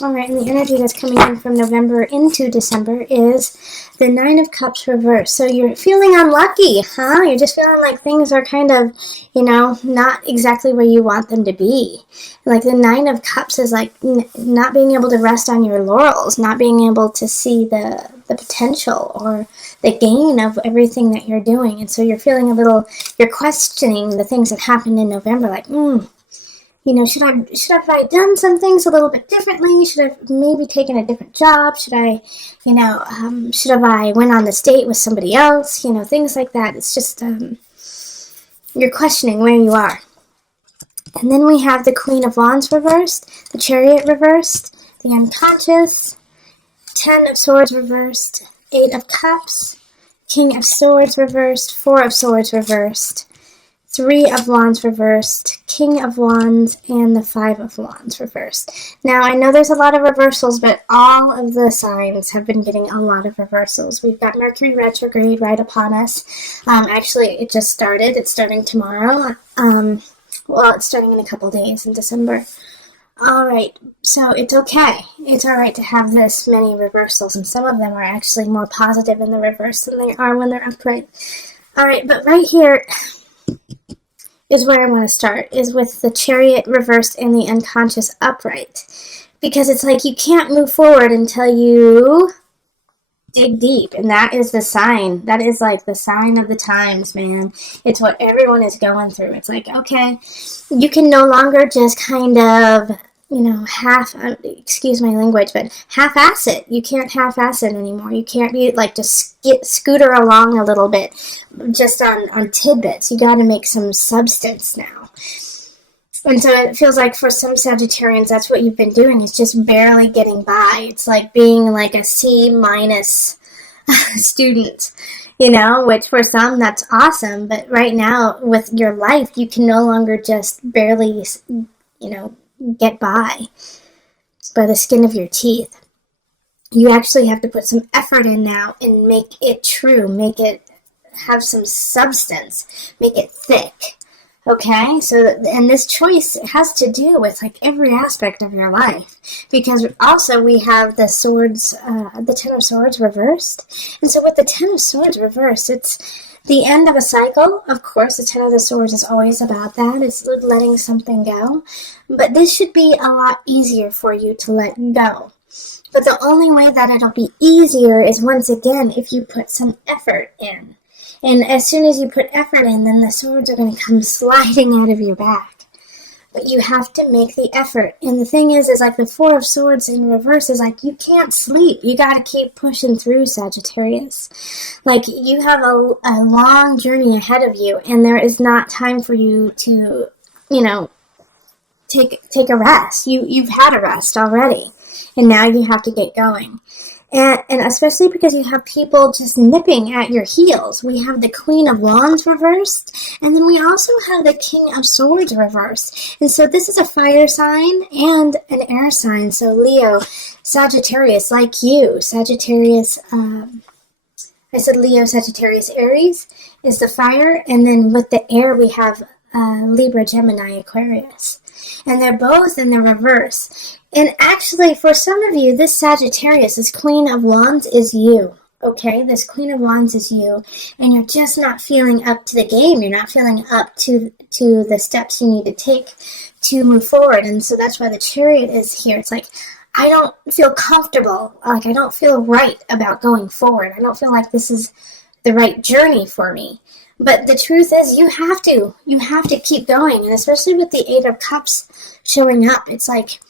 All right, and the energy that's coming in from November into December is the Nine of Cups reversed. So you're feeling unlucky, huh? You're just feeling like things are kind of, not exactly where you want them to be. Like the Nine of Cups is like not being able to rest on your laurels, not being able to see the potential or the gain of everything that you're doing. And so you're feeling you're questioning the things that happened in November, like, should I have done some things a little bit differently? Should I have maybe taken a different job? Should I, should have I went on this date with somebody else? Things like that. It's just, you're questioning where you are. And then we have the Queen of Wands reversed, the Chariot reversed, the Unconscious, 10 of Swords reversed, 8 of Cups, King of Swords reversed, 4 of Swords reversed, 3 of Wands reversed, King of Wands, and the 5 of Wands reversed. Now, I know there's a lot of reversals, but all of the signs have been getting a lot of reversals. We've got Mercury retrograde right upon us. Actually, it just started. It's starting tomorrow. It's starting in a couple days in December. All right, so it's okay. It's all right to have this many reversals, and some of them are actually more positive in the reverse than they are when they're upright. All right, but right here is where I want to start, is with the Chariot reversed and the Unconscious upright. Because it's like you can't move forward until you dig deep, and that is the sign. That is like the sign of the times, man. It's what everyone is going through. It's like, okay, you can no longer just kind of, excuse my language, but half-ass it. You can't half-ass it anymore. You can't be like just scooter along a little bit just on tidbits. You got to make some substance now. And so it feels like for some Sagittarians, that's what you've been doing. It's just barely getting by. It's like being like a C- student, which for some that's awesome. But right now with your life, you can no longer just barely, get by the skin of your teeth. You actually have to put some effort in now and make it true, make it have some substance, make it thick. Okay, and this choice has to do with like every aspect of your life, because also we have the swords, the 10 of Swords reversed. And so with the 10 of Swords reversed, it's the end of a cycle. Of course, the 10 of the Swords is always about that. It's letting something go. But this should be a lot easier for you to let go. But the only way that it'll be easier is, once again, if you put some effort in. And as soon as you put effort in, then the swords are going to come sliding out of your back. But you have to make the effort. And the thing is like the 4 of Swords in reverse is like you can't sleep. You got to keep pushing through, Sagittarius. Like you have a long journey ahead of you, and there is not time for you to, take a rest. You've had a rest already, and now you have to get going. And especially because you have people just nipping at your heels. We have the Queen of Wands reversed, and then we also have the King of Swords reversed. And so this is a fire sign and an air sign. So Leo, Sagittarius, like you, Sagittarius, I said Leo, Sagittarius, Aries is the fire, and then with the air we have Libra, Gemini, Aquarius. And they're both in the reverse. And actually, for some of you, this Sagittarius, this Queen of Wands is you. Okay, this Queen of Wands is you, and you're just not feeling up to the game. You're not feeling up to the steps you need to take to move forward. And so that's why the Chariot is here. It's like, I don't feel comfortable. Like, I don't feel right about going forward. I don't feel like this is the right journey for me. But the truth is, you have to keep going. And especially with the 8 of Cups showing up, it's like,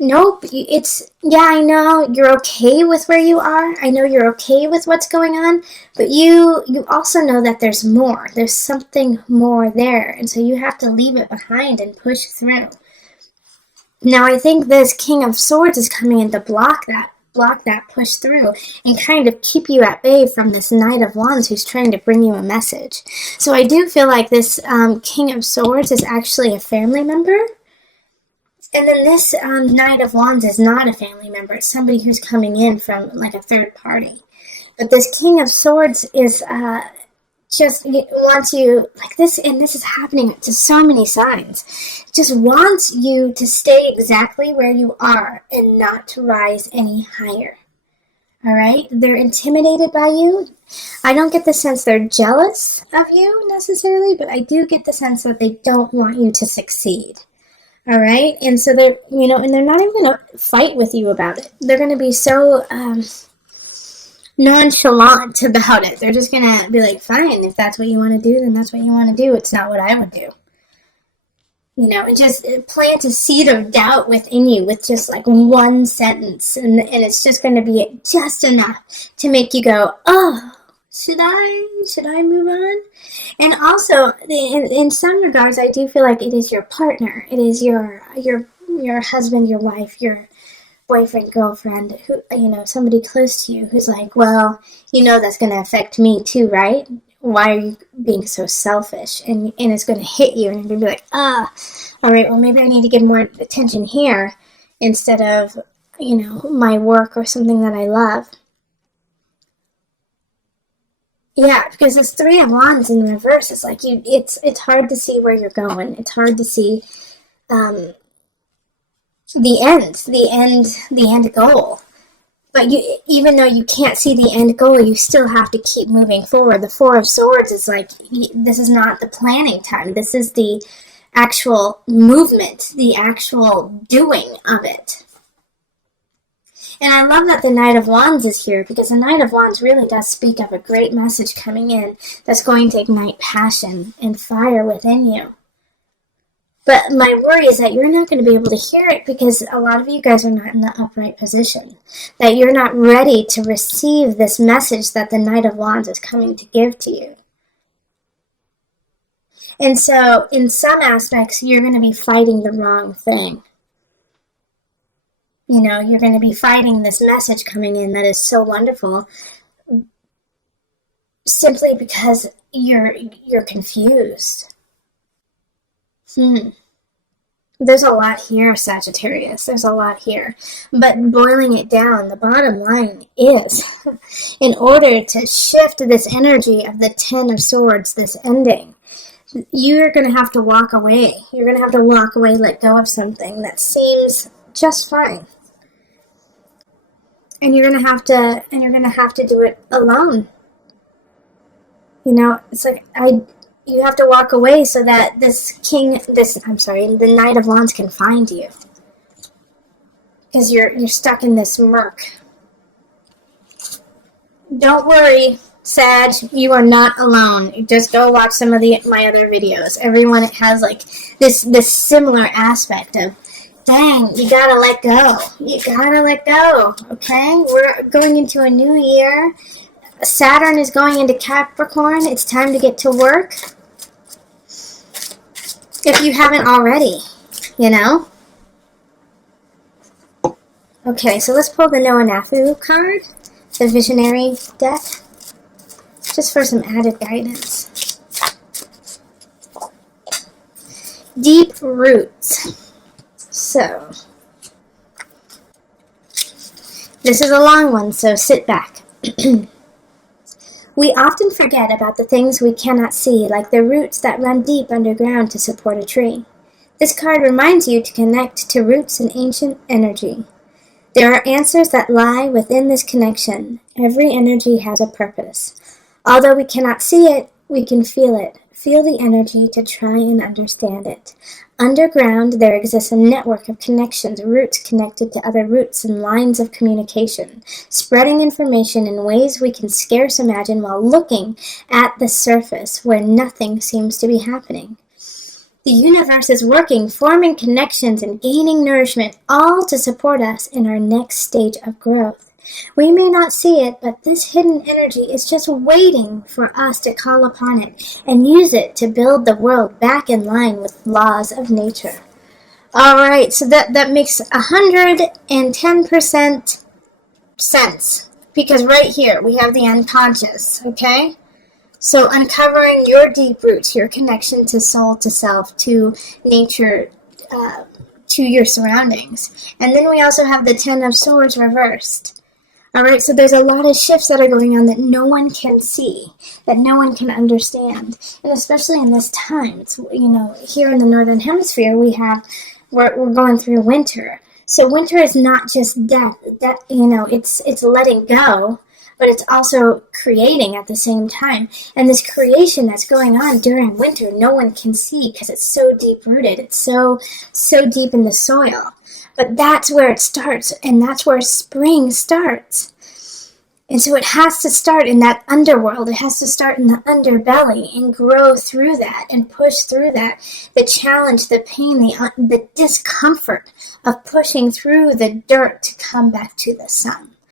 nope, I know you're okay with where you are. I know you're okay with what's going on, but you also know that there's more. There's something more there. And so you have to leave it behind and push through. Now, I think this King of Swords is coming in to block that push through and kind of keep you at bay from this Knight of Wands who's trying to bring you a message. So I do feel like this King of Swords is actually a family member. And then this Knight of Wands is not a family member. It's somebody who's coming in from like a third party. But this King of Swords is just wants you, like this, and this is happening to so many signs, just wants you to stay exactly where you are and not to rise any higher. All right? They're intimidated by you. I don't get the sense they're jealous of you necessarily, but I do get the sense that they don't want you to succeed. All right? And so they're, and they're not even going to fight with you about it. They're going to be so nonchalant about it. They're just going to be like, fine, if that's what you want to do, then that's what you want to do. It's not what I would do. And just plant a seed of doubt within you with just like one sentence. And it's just going to be just enough to make you go, oh, should I move on? And also, in some regards, I do feel like it is your partner. It is your husband, your wife, your boyfriend, girlfriend, who, somebody close to you who's like, well, that's going to affect me too, right? Why are you being so selfish? And it's going to hit you, and you're going to be like, all right, well, maybe I need to give more attention here instead of, my work or something that I love. Yeah, because this Three of Wands in reverse is like it's hard to see where you're going. It's hard to see the end goal. But even though you can't see the end goal, you still have to keep moving forward. The Four of Swords is like, this is not the planning time. This is the actual movement, the actual doing of it. And I love that the Knight of Wands is here, because the Knight of Wands really does speak of a great message coming in that's going to ignite passion and fire within you. But my worry is that you're not going to be able to hear it because a lot of you guys are not in the upright position. That you're not ready to receive this message that the Knight of Wands is coming to give to you. And so, in some aspects, you're going to be fighting the wrong thing. You're going to be fighting this message coming in that is so wonderful simply because you're confused. There's a lot here, Sagittarius. There's a lot here. But boiling it down, the bottom line is, in order to shift this energy of the Ten of Swords, this ending, you're going to have to walk away. You're going to have to walk away, let go of something that seems just fine. And you're going to have to do it alone. It's like you have to walk away so that the Knight of Wands can find you. Because you're stuck in this murk. Don't worry, Sag, you are not alone. Just go watch some of my other videos. Everyone has like this similar aspect of, dang, you gotta let go. You gotta let go, okay? We're going into a new year. Saturn is going into Capricorn. It's time to get to work. If you haven't already, Okay, so let's pull the Noanafu card, the Visionary deck, just for some added guidance. Deep roots. So, this is a long one, so sit back. We often forget about the things we cannot see, like the roots that run deep underground to support a tree. This card reminds you to connect to roots and ancient energy. There are answers that lie within this connection. Every energy has a purpose. Although we cannot see it, we can feel it. Feel the energy to try and understand it. Underground, there exists a network of connections, roots connected to other roots and lines of communication, spreading information in ways we can scarce imagine while looking at the surface where nothing seems to be happening. The universe is working, forming connections and gaining nourishment, all to support us in our next stage of growth. We may not see it, but this hidden energy is just waiting for us to call upon it and use it to build the world back in line with laws of nature. Alright, so that makes 110% sense. Because right here, we have the unconscious, okay? So uncovering your deep roots, your connection to soul, to self, to nature, to your surroundings. And then we also have the Ten of Swords reversed. All right, so there's a lot of shifts that are going on that no one can see, that no one can understand. And especially in this time, it's, here in the Northern Hemisphere, we're going through winter. So winter is not just death, it's letting go, but it's also creating at the same time. And this creation that's going on during winter, no one can see because it's so deep-rooted. It's so deep in the soil. But that's where it starts, and that's where spring starts. And so it has to start in that underworld. It has to start in the underbelly and grow through that and push through that. The challenge, the pain, the discomfort of pushing through the dirt to come back to the sun.